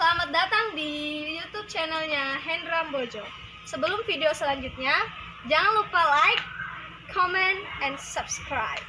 Selamat datang di YouTube channelnya Hendra Bojo. Sebelum video selanjutnya, jangan lupa like, comment, and subscribe.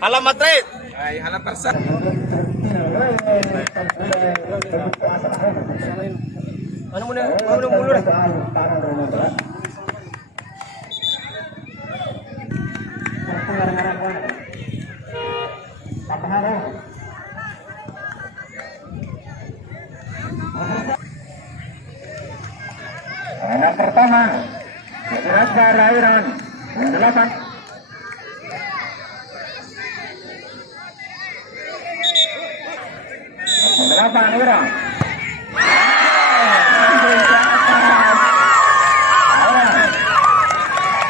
Halam Madrid. Ay, halam persa. Ano muna? Ano muna? Anak pertama, Akbar Iron, 8. Delapan orang.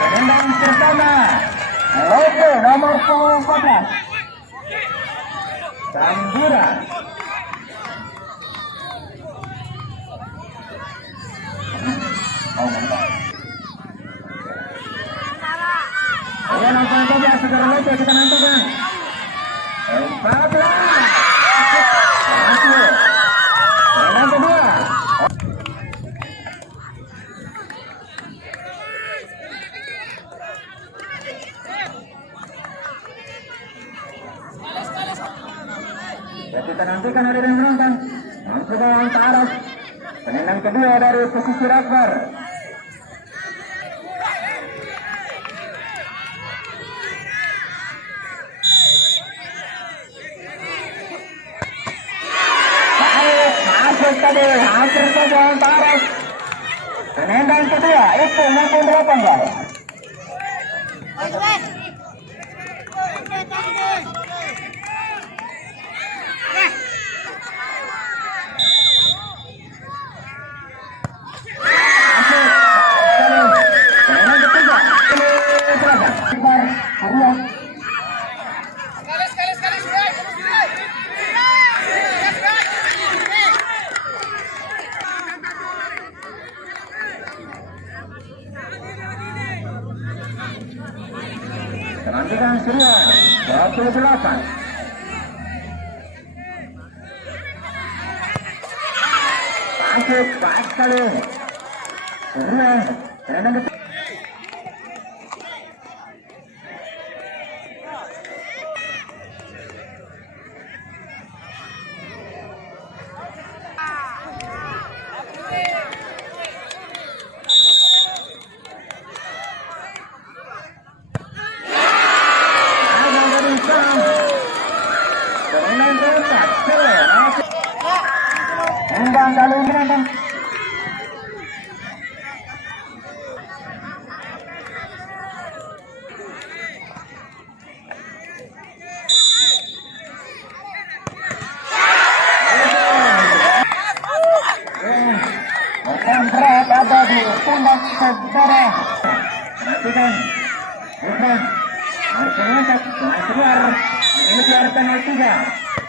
Penendang pertama, Lope nomor 14. Tambura. Ayo nonton saja, segera Lope kita nonton. 14. Yang kedua. Ya, kita nantikan ada yang menonton. Langsung ke arah penendang kedua dari posisi Akbar. Tadi hampir saja antara penendang kedua itu 68. Penantikan Surya 28. Masuk baik sekali Surya penendang ketiga. Endang kali ini nonton. Berat ada di pundak saudara. Perhatikan, bukan. Harus mengangkat, keluar. Ini keluar penalti 3.